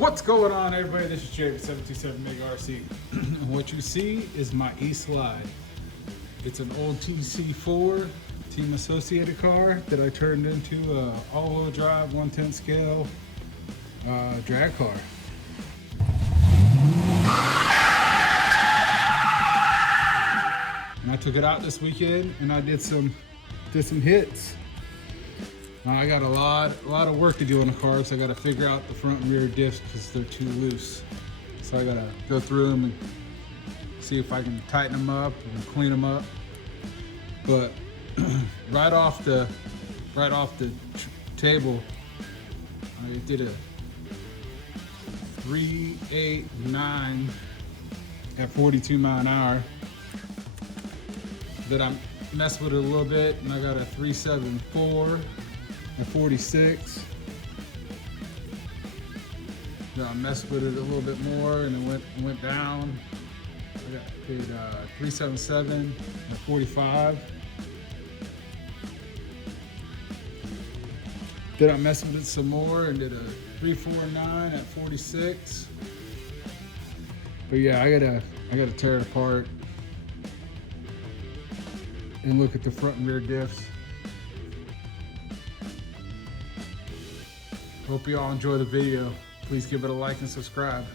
What's going on, everybody? This is Jay with 727 MegaRc. What you see is my Eslide. It's an old TC4 Team Associated car that I turned into a all-wheel drive 1/10 scale drag car. And I took it out this weekend and I did some hits. I got a lot of work to do on the car, so I got to figure out the front and rear diffs because they're too loose. So I got to go through them and see if I can tighten them up and clean them up. But right off the table, I did a 389 at 42 mile an hour. Then I messed with it a little bit, and I got a 374 at 46. Then I messed with it a little bit more, and it went down. I did 377 at 45. Then I messed with it some more and did a 349 at 46. But yeah, I gotta tear it apart and look at the front and rear diffs. Hope you all enjoy the video. Please give it a like and subscribe.